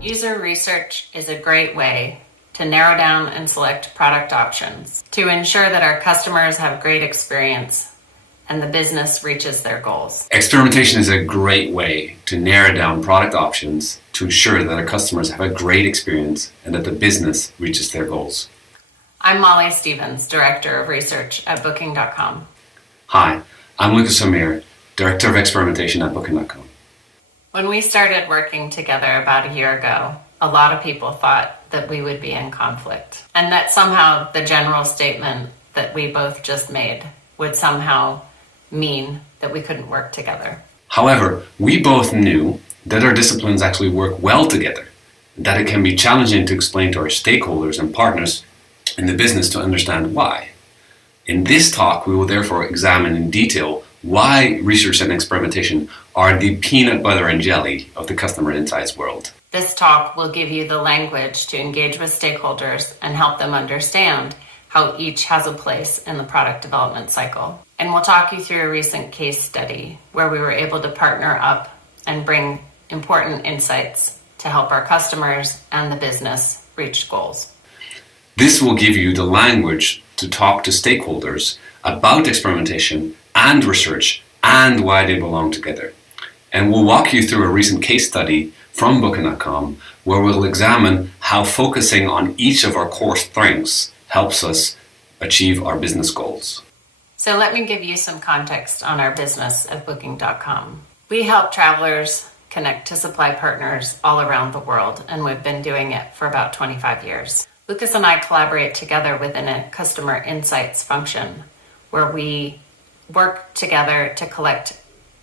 User research is a great way to narrow down and select product options to ensure that our customers have great experience and the business reaches their goals. Experimentation is a great way to narrow down product options to ensure that our customers have a great experience and that the business reaches their goals. I'm Molly Stevens, Director of Research at Booking.com. Hi, I'm Lukas, Vermeer, Director of Experimentation at Booking.com. When we started working together about a year ago, a lot of people thought that we would be in conflict and that somehow the general statement that we both just made would somehow mean that we couldn't work together. However, we both knew that our disciplines actually work well together, that it can be challenging to explain to our stakeholders and partners in the business to understand why. In this talk, we will therefore examine in detail why research and experimentation are the peanut butter and jelly of the customer insights world. This talk will give you the language to engage with stakeholders and help them understand how each has a place in the product development cycle. And we'll talk you through a recent case study where we were able to partner up and bring important insights to help our customers and the business reach goals. This will give you the language to talk to stakeholders about experimentation and research and why they belong together. And we'll walk you through a recent case study from Booking.com where we'll examine how focusing on each of our core strengths helps us achieve our business goals. So let me give you some context on our business at Booking.com. We help travelers connect to supply partners all around the world, and we've been doing it for about 25 years. Lukas and I collaborate together within a customer insights function where we work together to collect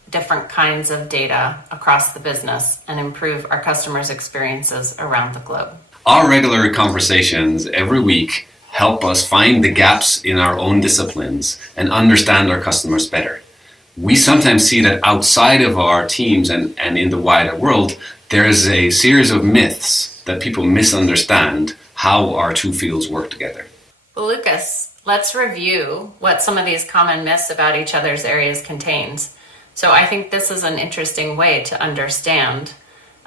different kinds of data across the business and improve our customers' experiences around the globe. Our regular conversations every week help us find the gaps in our own disciplines and understand our customers better. We sometimes see that outside of our teams and in the wider world, there is a series of myths that people misunderstand how our two fields work together. Well, Lukas, let's review what some of these common myths about each other's areas contains. So I think this is an interesting way to understand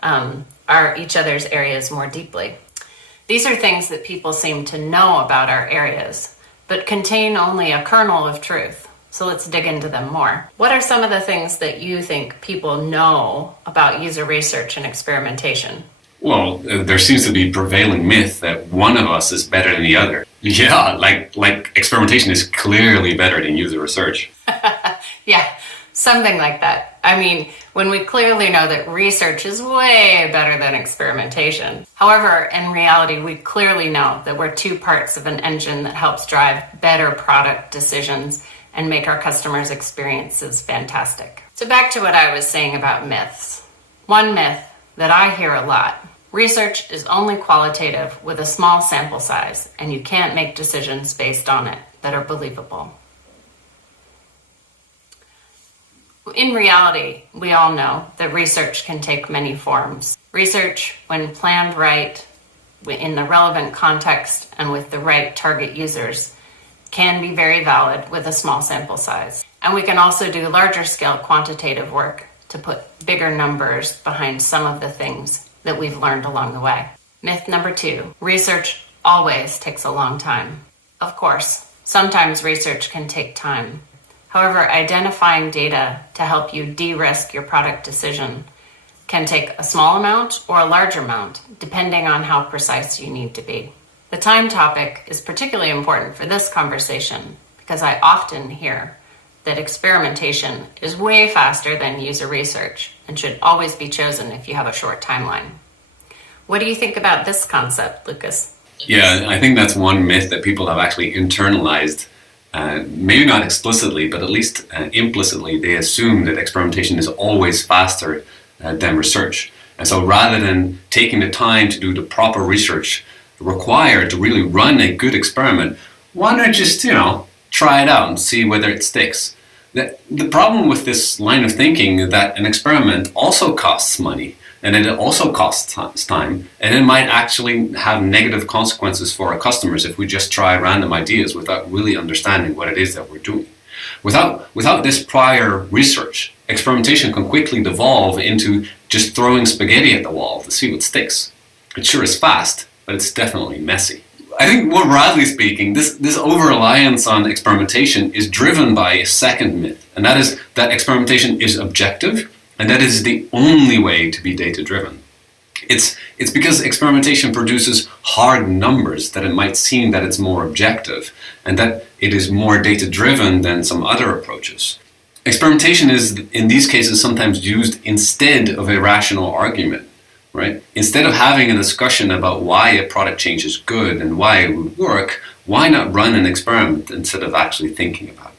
each other's areas more deeply. These are things that people seem to know about our areas, but contain only a kernel of truth. So let's dig into them more. What are some of the things that you think people know about user research and experimentation? Well, there seems to be a prevailing myth that one of us is better than the other. Yeah, like experimentation is clearly better than user research. Yeah, something like that. I mean, when we clearly know that research is way better than experimentation. However, in reality, we clearly know that we're two parts of an engine that helps drive better product decisions and make our customers' experiences fantastic. So back to what I was saying about myths. One myth that I hear a lot: research is only qualitative with a small sample size, and you can't make decisions based on it that are believable. In reality, we all know that research can take many forms. Research, when planned right, in the relevant context and with the right target users, can be very valid with a small sample size. And we can also do larger scale quantitative work to put bigger numbers behind some of the things that we've learned along the way. Myth number 2, research always takes a long time. Of course, sometimes research can take time. However, identifying data to help you de-risk your product decision can take a small amount or a large amount, depending on how precise you need to be. The time topic is particularly important for this conversation because I often hear that experimentation is way faster than user research and should always be chosen if you have a short timeline. What do you think about this concept, Lukas? Yeah, I think that's one myth that people have actually internalized. Maybe not explicitly, but at least implicitly, they assume that experimentation is always faster than research. And so rather than taking the time to do the proper research required to really run a good experiment, why not just, try it out and see whether it sticks? The problem with this line of thinking is that an experiment also costs money, and it also costs time, and it might actually have negative consequences for our customers if we just try random ideas without really understanding what it is that we're doing. Without this prior research, experimentation can quickly devolve into just throwing spaghetti at the wall to see what sticks. It sure is fast, but it's definitely messy. I think more broadly speaking, this over-reliance on experimentation is driven by a second myth, and that is that experimentation is objective, and that is the only way to be data-driven. It's because experimentation produces hard numbers that it might seem that it's more objective, and that it is more data-driven than some other approaches. Experimentation is, in these cases, sometimes used instead of a rational argument. Right? Instead of having a discussion about why a product change is good and why it would work, why not run an experiment instead of actually thinking about it?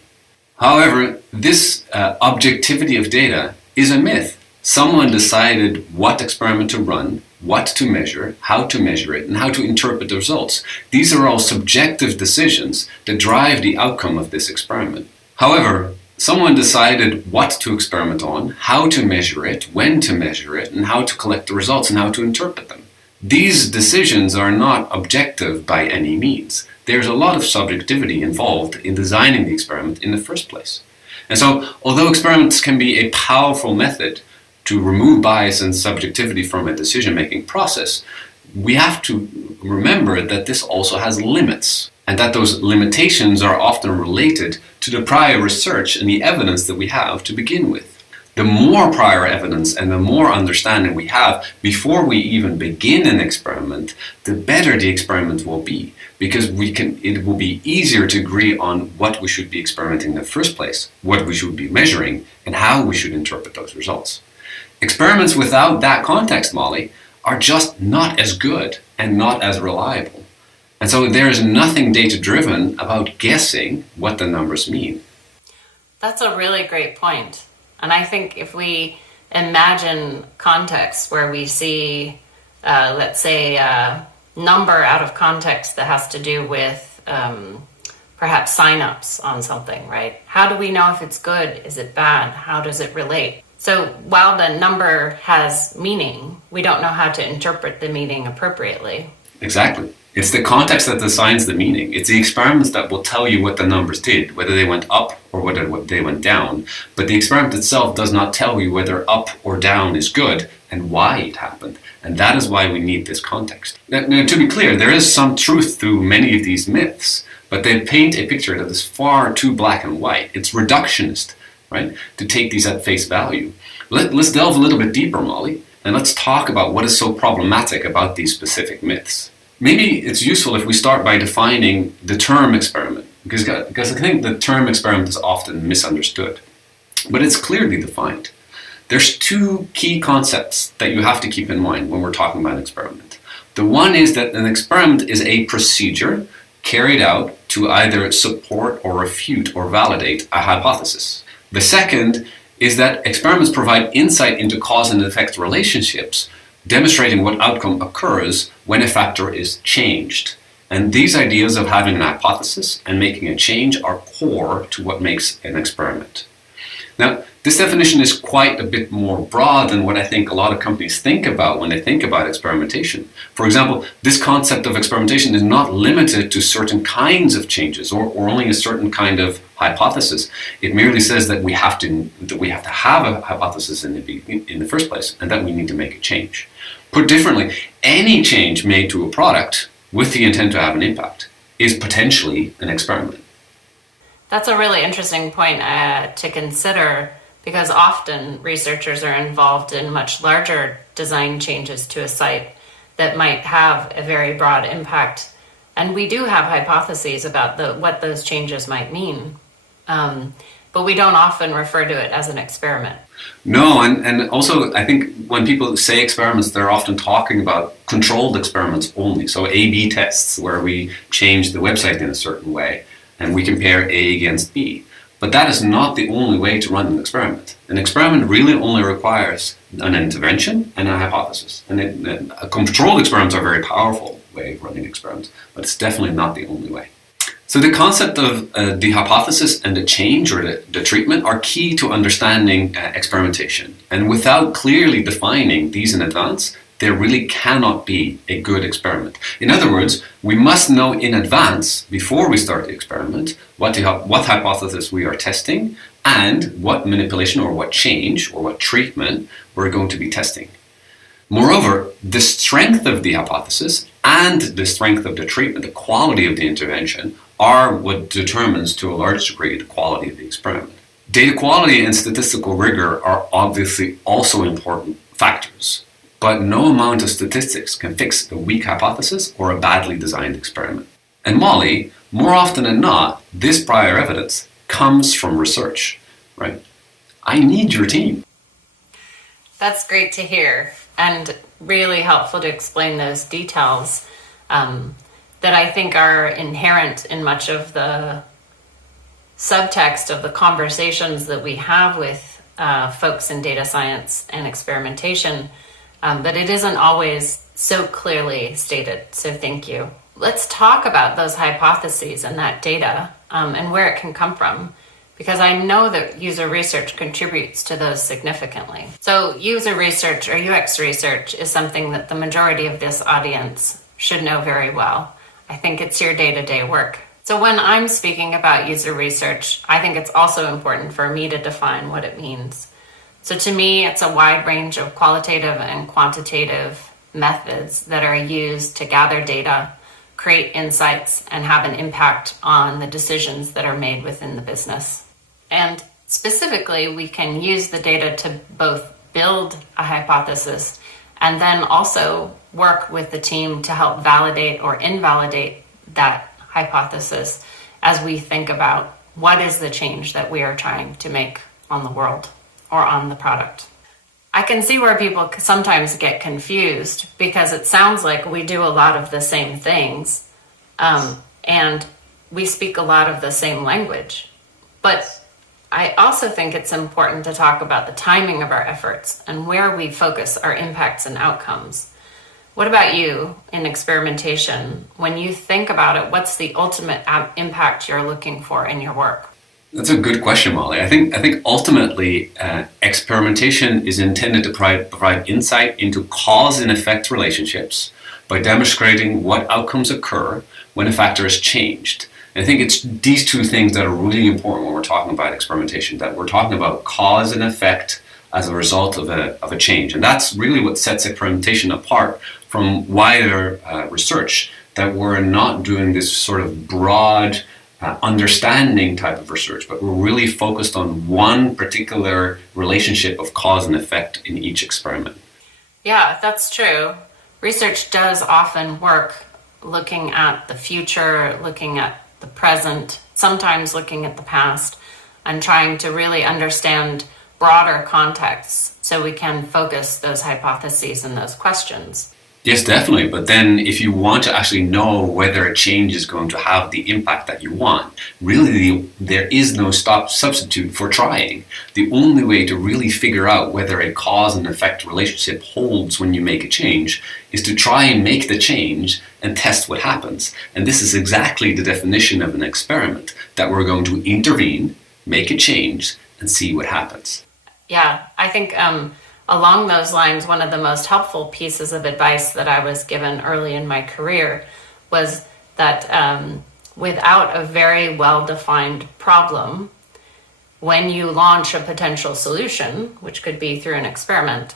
However, this objectivity of data is a myth. Someone decided what experiment to run, what to measure, how to measure it, and how to interpret the results. These are all subjective decisions that drive the outcome of this experiment. However, someone decided what to experiment on, how to measure it, when to measure it, and how to collect the results and how to interpret them. These decisions are not objective by any means. There's a lot of subjectivity involved in designing the experiment in the first place. And so, although experiments can be a powerful method to remove bias and subjectivity from a decision-making process, we have to remember that this also has limits, and that those limitations are often related to the prior research and the evidence that we have to begin with. The more prior evidence and the more understanding we have before we even begin an experiment, the better the experiment will be, because it will be easier to agree on what we should be experimenting in the first place, what we should be measuring, and how we should interpret those results. Experiments without that context, Molly, are just not as good and not as reliable. And so there is nothing data-driven about guessing what the numbers mean. That's a really great point. And I think if we imagine contexts where we see, let's say, a number out of context that has to do with perhaps signups on something, right? How do we know if it's good? Is it bad? How does it relate? So while the number has meaning, we don't know how to interpret the meaning appropriately. Exactly. It's the context that defines the meaning. It's the experiments that will tell you what the numbers did, whether they went up or whether they went down. But the experiment itself does not tell you whether up or down is good and why it happened. And that is why we need this context. Now, to be clear, there is some truth to many of these myths, but they paint a picture that is far too black and white. It's reductionist, right, to take these at face value. Let's delve a little bit deeper, Molly, and let's talk about what is so problematic about these specific myths. Maybe it's useful if we start by defining the term experiment, because I think the term experiment is often misunderstood, but it's clearly defined. There's two key concepts that you have to keep in mind when we're talking about an experiment. The one is that an experiment is a procedure carried out to either support or refute or validate a hypothesis. The second is that experiments provide insight into cause and effect relationships, demonstrating what outcome occurs when a factor is changed. And these ideas of having an hypothesis and making a change are core to what makes an experiment. Now, this definition is quite a bit more broad than what I think a lot of companies think about when they think about experimentation. For example, this concept of experimentation is not limited to certain kinds of changes or only a certain kind of hypothesis. It merely says that we have to have a hypothesis in the first place, and that we need to make a change. Put differently, any change made to a product with the intent to have an impact is potentially an experiment. That's a really interesting point to consider, because often researchers are involved in much larger design changes to a site that might have a very broad impact. And we do have hypotheses about what those changes might mean. But we don't often refer to it as an experiment. No, and also I think when people say experiments, they're often talking about controlled experiments only. So A/B tests, where we change the website in a certain way and we compare A against B. But that is not the only way to run an experiment. An experiment really only requires an intervention and a hypothesis. And controlled experiments are a very powerful way of running experiments, but it's definitely not the only way. So the concept of the hypothesis and the change or the treatment are key to understanding experimentation. And without clearly defining these in advance, there really cannot be a good experiment. In other words, we must know in advance, before we start the experiment, what hypothesis we are testing and what manipulation or what change or what treatment we're going to be testing. Moreover, the strength of the hypothesis and the strength of the treatment, the quality of the intervention, are what determines to a large degree the quality of the experiment. Data quality and statistical rigor are obviously also important factors, but no amount of statistics can fix a weak hypothesis or a badly designed experiment. And Molly, more often than not, this prior evidence comes from research, right? I need your team. That's great to hear, and really helpful to explain those details that I think are inherent in much of the subtext of the conversations that we have with folks in data science and experimentation, but it isn't always so clearly stated, so thank you. Let's talk about those hypotheses and that data and where it can come from, because I know that user research contributes to those significantly. So user research or UX research is something that the majority of this audience should know very well. I think it's your day-to-day work. So when I'm speaking about user research, I think it's also important for me to define what it means. So to me, it's a wide range of qualitative and quantitative methods that are used to gather data, create insights, and have an impact on the decisions that are made within the business. And specifically, we can use the data to both build a hypothesis and then also work with the team to help validate or invalidate that hypothesis as we think about what is the change that we are trying to make on the world or on the product. I can see where people sometimes get confused because it sounds like we do a lot of the same things and we speak a lot of the same language. But I also think it's important to talk about the timing of our efforts and where we focus our impacts and outcomes. What about you in experimentation? When you think about it, what's the ultimate impact you're looking for in your work? That's a good question, Molly. I think ultimately experimentation is intended to provide insight into cause and effect relationships by demonstrating what outcomes occur when a factor is changed. And I think it's these two things that are really important when we're talking about experimentation, that we're talking about cause and effect as a result of a change. And that's really what sets experimentation apart from wider research, that we're not doing this sort of broad understanding type of research, but we're really focused on one particular relationship of cause and effect in each experiment. Yeah, that's true. Research does often work looking at the future, looking at the present, sometimes looking at the past, and trying to really understand broader contexts so we can focus those hypotheses and those questions. Yes, definitely. But then if you want to actually know whether a change is going to have the impact that you want, really there is no substitute for trying. The only way to really figure out whether a cause and effect relationship holds when you make a change is to try and make the change and test what happens. And this is exactly the definition of an experiment, that we're going to intervene, make a change, and see what happens. Yeah, I think along those lines, one of the most helpful pieces of advice that I was given early in my career was that without a very well-defined problem, when you launch a potential solution, which could be through an experiment,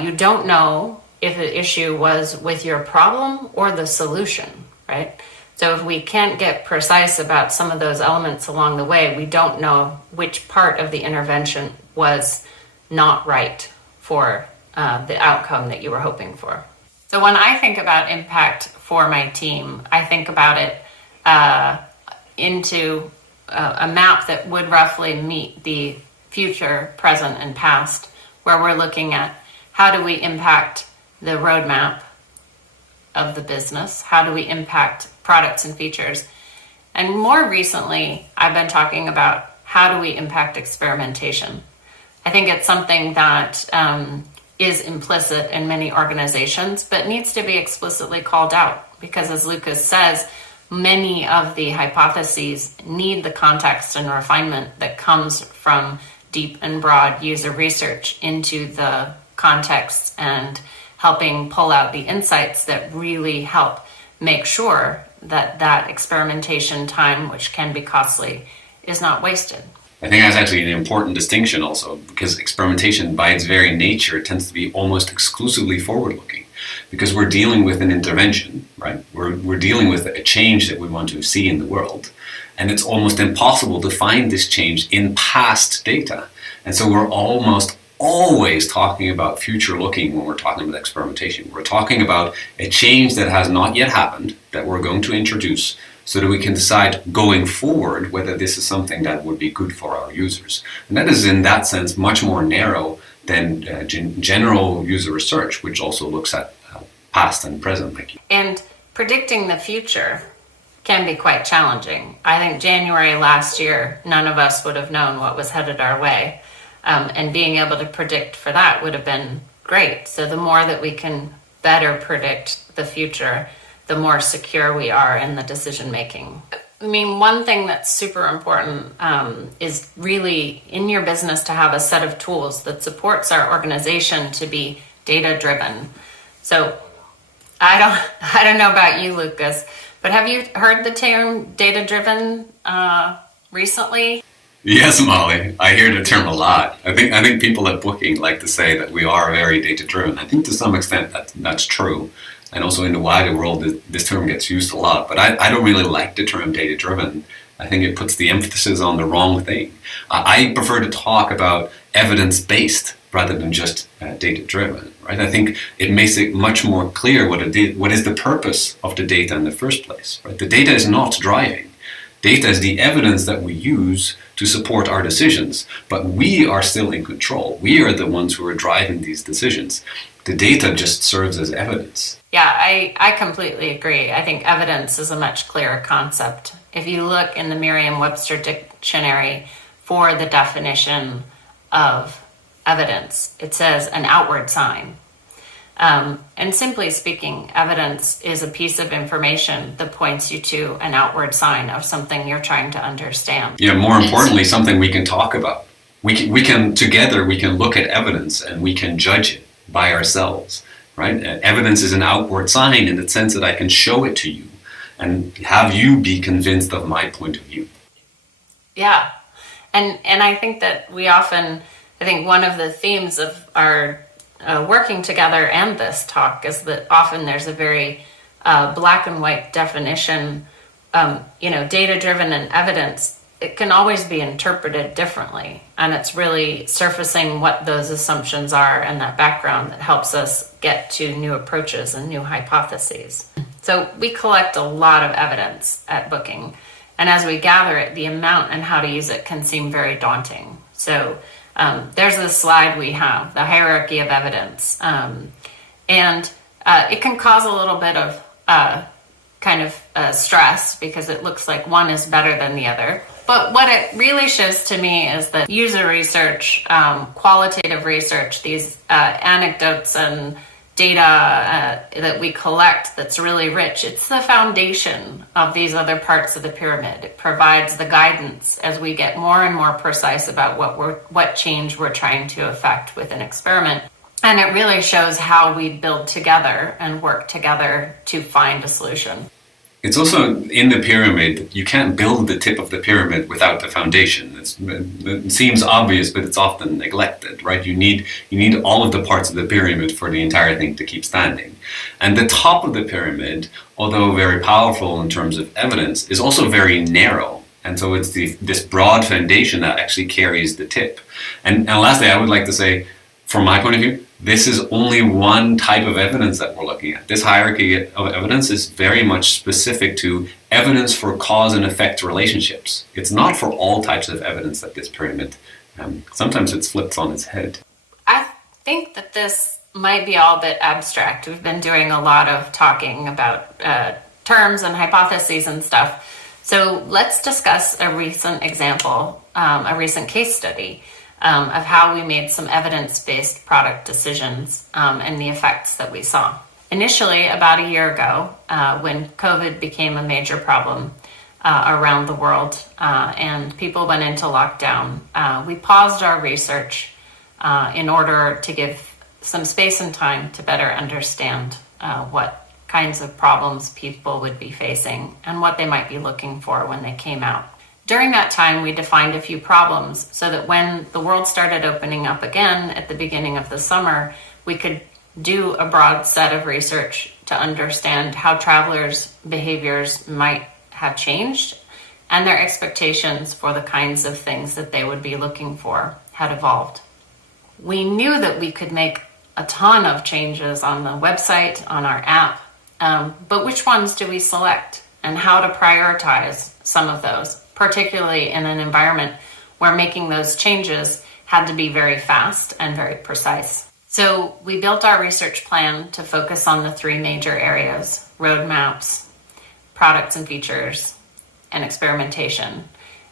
you don't know if the issue was with your problem or the solution, right? So if we can't get precise about some of those elements along the way, we don't know which part of the intervention was not right for the outcome that you were hoping for. So when I think about impact for my team, I think about it into a map that would roughly meet the future, present, and past, where we're looking at how do we impact the roadmap of the business, how do we impact products and features, and more recently, I've been talking about how do we impact experimentation. I think it's something that is implicit in many organizations, but needs to be explicitly called out because, as Lukas says, many of the hypotheses need the context and refinement that comes from deep and broad user research into the context and helping pull out the insights that really help make sure that that experimentation time, which can be costly, is not wasted. I think that's actually an important distinction also, because experimentation by its very nature tends to be almost exclusively forward-looking, because we're dealing with an intervention, right? We're dealing with a change that we want to see in the world, and it's almost impossible to find this change in past data. And so we're almost always talking about future-looking when we're talking about experimentation. We're talking about a change that has not yet happened, that we're going to introduce, so that we can decide going forward whether this is something that would be good for our users. And that is, in that sense, much more narrow than general user research, which also looks at past and present. And predicting the future can be quite challenging. I think January last year, none of us would have known what was headed our way. And being able to predict for that would have been great. So the more that we can better predict the future, the more secure we are in the decision making. I mean, one thing that's super important is really in your business to have a set of tools that supports our organization to be data driven. So I don't know about you, Lukas, but have you heard the term data driven recently? Yes, Molly, I hear the term a lot. I think people at Booking like to say that we are very data driven. I think to some extent that's true. And also in the wider world, this term gets used a lot. But I don't really like the term data-driven. I think it puts the emphasis on the wrong thing. I prefer to talk about evidence-based rather than just data-driven, right? I think it makes it much more clear what is the purpose of the data in the first place, right? The data is not driving. Data is the evidence that we use to support our decisions, but we are still in control. We are the ones who are driving these decisions. The data just serves as evidence. Yeah, I completely agree. I think evidence is a much clearer concept. If you look in the Merriam-Webster dictionary for the definition of evidence, it says an outward sign. And simply speaking, evidence is a piece of information that points you to an outward sign of something you're trying to understand. Yeah, more importantly, something we can talk about. We can together look at evidence and we can judge it by ourselves, right? Evidence is an outward sign in the sense that I can show it to you and have you be convinced of my point of view. Yeah, and I think that I think one of the themes of our working together and this talk is that often there's a very black and white definition. Data-driven and evidence, it can always be interpreted differently, and it's really surfacing what those assumptions are and that background that helps us get to new approaches and new hypotheses. So we collect a lot of evidence at Booking, and as we gather it, the amount and how to use it can seem very daunting. So there's this slide we have, the hierarchy of evidence, and it can cause a little bit of stress because it looks like one is better than the other. But what it really shows to me is that user research, qualitative research, these anecdotes and data that we collect that's really rich, it's the foundation of these other parts of the pyramid. It provides the guidance as we get more and more precise about what change we're trying to affect with an experiment. And it really shows how we build together and work together to find a solution. It's also in the pyramid, you can't build the tip of the pyramid without the foundation. It seems obvious, but it's often neglected, right? You need all of the parts of the pyramid for the entire thing to keep standing. And the top of the pyramid, although very powerful in terms of evidence, is also very narrow. And so it's this broad foundation that actually carries the tip. And lastly, I would like to say, from my point of view, this is only one type of evidence that we're looking at. This hierarchy of evidence is very much specific to evidence for cause and effect relationships. It's not for all types of evidence that this pyramid, sometimes it's flipped on its head. I think that this might be all a bit abstract. We've been doing a lot of talking about terms and hypotheses and stuff. So let's discuss a recent example, a recent case study of how we made some evidence-based product decisions and the effects that we saw. Initially, about a year ago, when COVID became a major problem around the world and people went into lockdown, we paused our research in order to give some space and time to better understand what kinds of problems people would be facing and what they might be looking for when they came out. During that time, we defined a few problems so that when the world started opening up again at the beginning of the summer, we could do a broad set of research to understand how travelers' behaviors might have changed and their expectations for the kinds of things that they would be looking for had evolved. We knew that we could make a ton of changes on the website, on our app, but which ones do we select and how to prioritize some of those, particularly in an environment where making those changes had to be very fast and very precise. So we built our research plan to focus on the three major areas: roadmaps, products and features, and experimentation,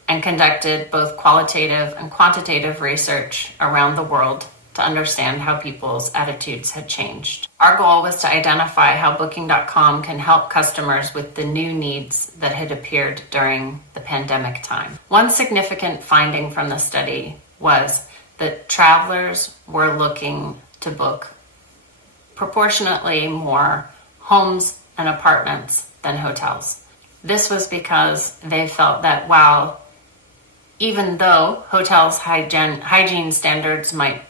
and conducted both qualitative and quantitative research around the world to understand how people's attitudes had changed. Our goal was to identify how Booking.com can help customers with the new needs that had appeared during the pandemic time. One significant finding from the study was that travelers were looking to book proportionately more homes and apartments than hotels. This was because they felt that even though hotels' hygiene standards might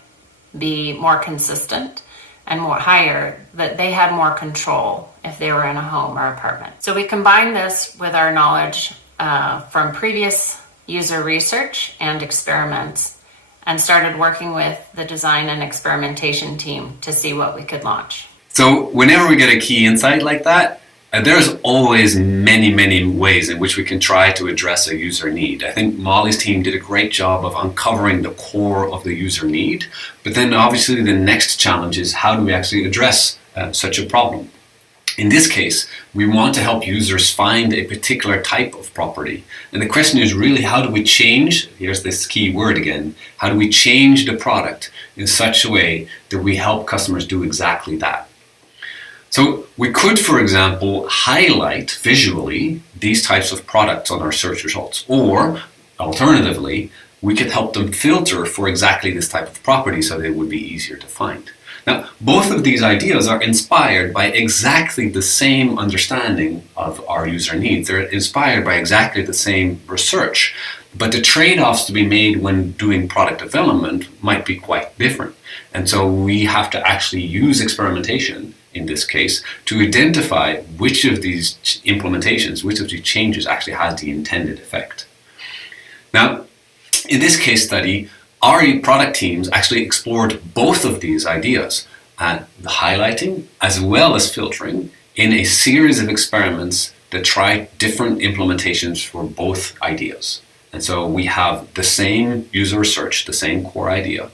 be more consistent and more higher, that they had more control if they were in a home or apartment. So we combined this with our knowledge from previous user research and experiments and started working with the design and experimentation team to see what we could launch. So whenever we get a key insight like that, there's always many ways in which we can try to address a user need. I think Molly's team did a great job of uncovering the core of the user need, but then obviously the next challenge is how do we actually address such a problem? In this case, we want to help users find a particular type of property. And the question is really, how do we change, here's this key word again, how do we change the product in such a way that we help customers do exactly that? So we could, for example, highlight visually these types of products on our search results, or alternatively, we could help them filter for exactly this type of property so they would be easier to find. Now, both of these ideas are inspired by exactly the same understanding of our user needs. They're inspired by exactly the same research, but the trade-offs to be made when doing product development might be quite different. And so we have to actually use experimentation in this case to identify which of these implementations, which of these changes actually has the intended effect. Now, in this case study, our product teams actually explored both of these ideas, the highlighting as well as filtering, in a series of experiments that tried different implementations for both ideas. And so we have the same user research, the same core idea,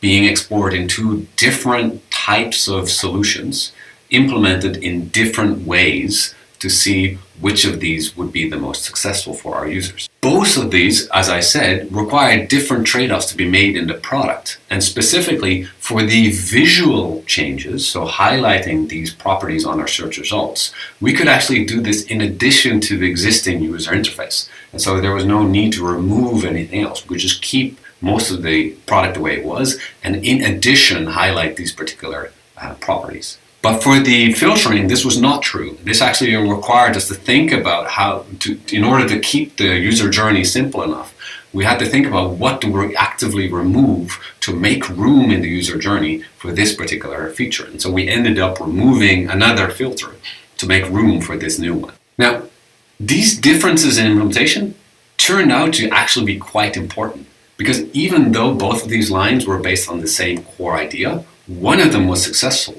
being explored in two different types of solutions, implemented in different ways to see which of these would be the most successful for our users. Both of these, as I said, require different trade-offs to be made in the product. And specifically for the visual changes, so highlighting these properties on our search results, we could actually do this in addition to the existing user interface. And so there was no need to remove anything else. We could just keep most of the product the way it was, and in addition, highlight these particular properties. But for the filtering, this was not true. This actually required us to think about how to, in order to keep the user journey simple enough, we had to think about what to actively remove to make room in the user journey for this particular feature. And so we ended up removing another filter to make room for this new one. Now, these differences in implementation turned out to actually be quite important, because even though both of these lines were based on the same core idea, one of them was successful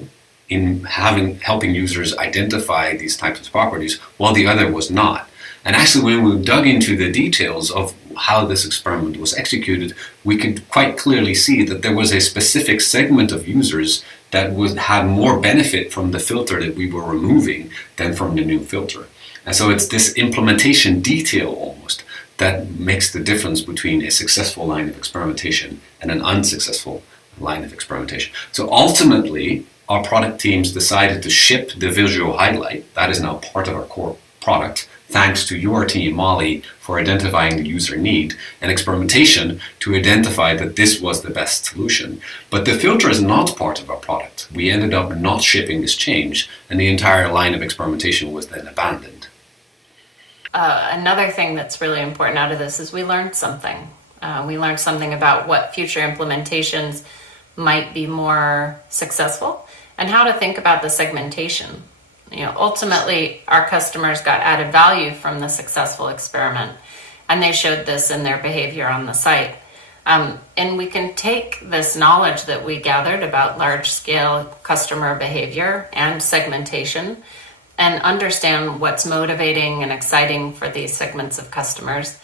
in helping users identify these types of properties, while the other was not. And actually, when we dug into the details of how this experiment was executed, we could quite clearly see that there was a specific segment of users that would have more benefit from the filter that we were removing than from the new filter. And so it's this implementation detail almost that makes the difference between a successful line of experimentation and an unsuccessful line of experimentation. So ultimately, our product teams decided to ship the visual highlight, that is now part of our core product, thanks to your team, Molly, for identifying the user need, and experimentation to identify that this was the best solution. But the filter is not part of our product. We ended up not shipping this change, and the entire line of experimentation was then abandoned. Another thing that's really important out of this is we learned something. We learned something about what future implementations might be more successful and how to think about the segmentation. Ultimately, our customers got added value from the successful experiment, and they showed this in their behavior on the site. And we can take this knowledge that we gathered about large-scale customer behavior and segmentation and understand what's motivating and exciting for these segments of customers.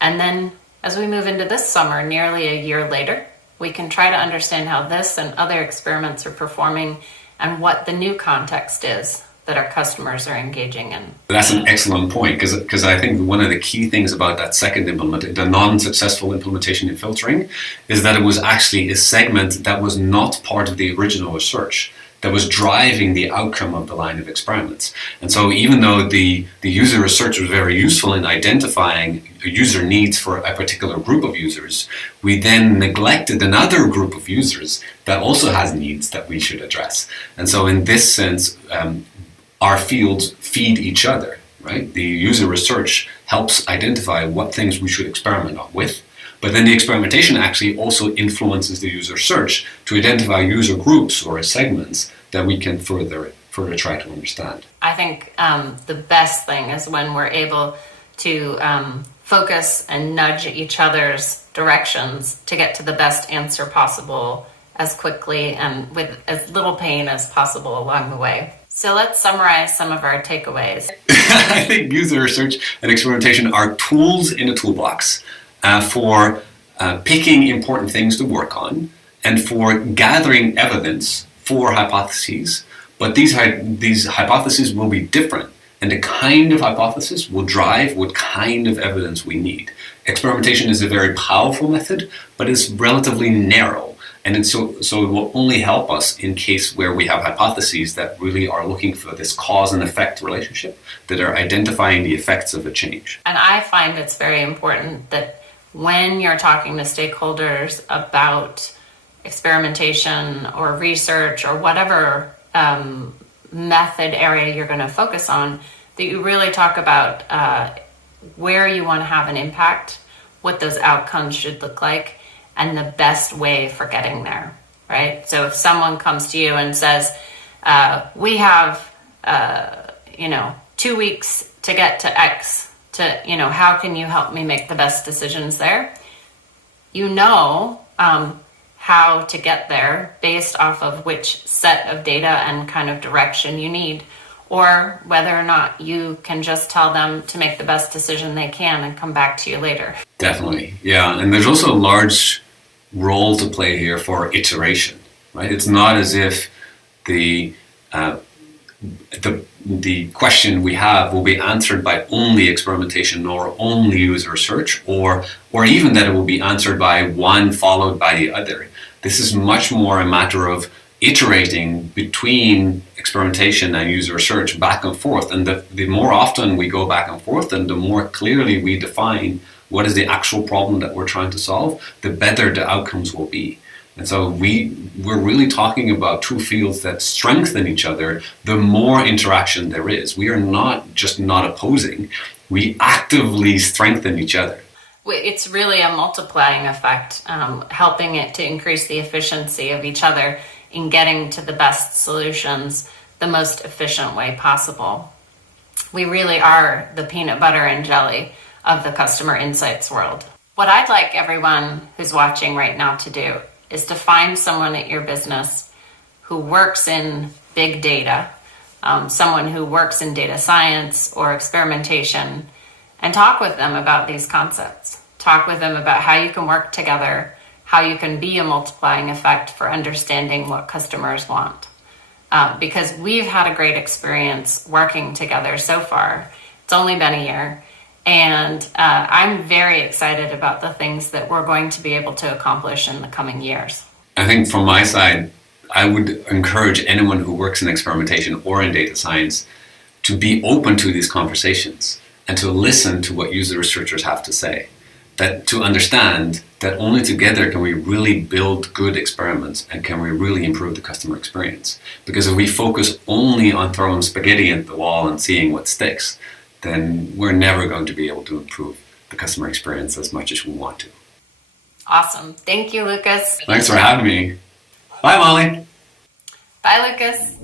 And then as we move into this summer, nearly a year later, we can try to understand how this and other experiments are performing and what the new context is that our customers are engaging in. That's an excellent point, because I think one of the key things about that second implementation, the non-successful implementation in filtering, is that it was actually a segment that was not part of the original research that was driving the outcome of the line of experiments. And so even though the user research was very useful in identifying user needs for a particular group of users, we then neglected another group of users that also has needs that we should address. And so in this sense, our fields feed each other, right? The user research helps identify what things we should experiment on with, but then the experimentation actually also influences the user search to identify user groups or segments that we can further try to understand. I think the best thing is when we're able to focus and nudge each other's directions to get to the best answer possible as quickly and with as little pain as possible along the way. So let's summarize some of our takeaways. I think user research and experimentation are tools in a toolbox for picking important things to work on and for gathering evidence for hypotheses. But these hypotheses will be different, and the kind of hypothesis will drive what kind of evidence we need. Experimentation is a very powerful method, but it's relatively narrow. And so it will only help us in case where we have hypotheses that really are looking for this cause and effect relationship, that are identifying the effects of a change. And I find it's very important that when you're talking to stakeholders about experimentation or research or whatever method area you're going to focus on, that you really talk about where you want to have an impact, what those outcomes should look like, and the best way for getting there, right? So if someone comes to you and says, we have, 2 weeks to get to X, how can you help me make the best decisions there? You know how to get there based off of which set of data and kind of direction you need, or whether or not you can just tell them to make the best decision they can and come back to you later. Definitely, yeah. And there's also a large role to play here for iteration, right? It's not as if the question we have will be answered by only experimentation or only user research, or even that it will be answered by one followed by the other. This is much more a matter of iterating between experimentation and user research back and forth. And the more often we go back and forth and the more clearly we define what is the actual problem that we're trying to solve, the better the outcomes will be. And so we're really talking about two fields that strengthen each other the more interaction there is. We are not just not opposing, we actively strengthen each other. It's really a multiplying effect, helping it to increase the efficiency of each other in getting to the best solutions the most efficient way possible. We really are the peanut butter and jelly of the customer insights world. What I'd like everyone who's watching right now to do is to find someone at your business who works in big data, someone who works in data science or experimentation, and talk with them about these concepts. Talk with them about how you can work together, how you can be a multiplying effect for understanding what customers want. Because we've had a great experience working together so far. It's only been a year. And I'm very excited about the things that we're going to be able to accomplish in the coming years. I think from my side, I would encourage anyone who works in experimentation or in data science to be open to these conversations and to listen to what user researchers have to say. That to understand that only together can we really build good experiments and can we really improve the customer experience. Because if we focus only on throwing spaghetti at the wall and seeing what sticks, then we're never going to be able to improve the customer experience as much as we want to. Awesome. Thank you, Lukas. Thanks for having me. Bye, Molly. Bye, Lukas.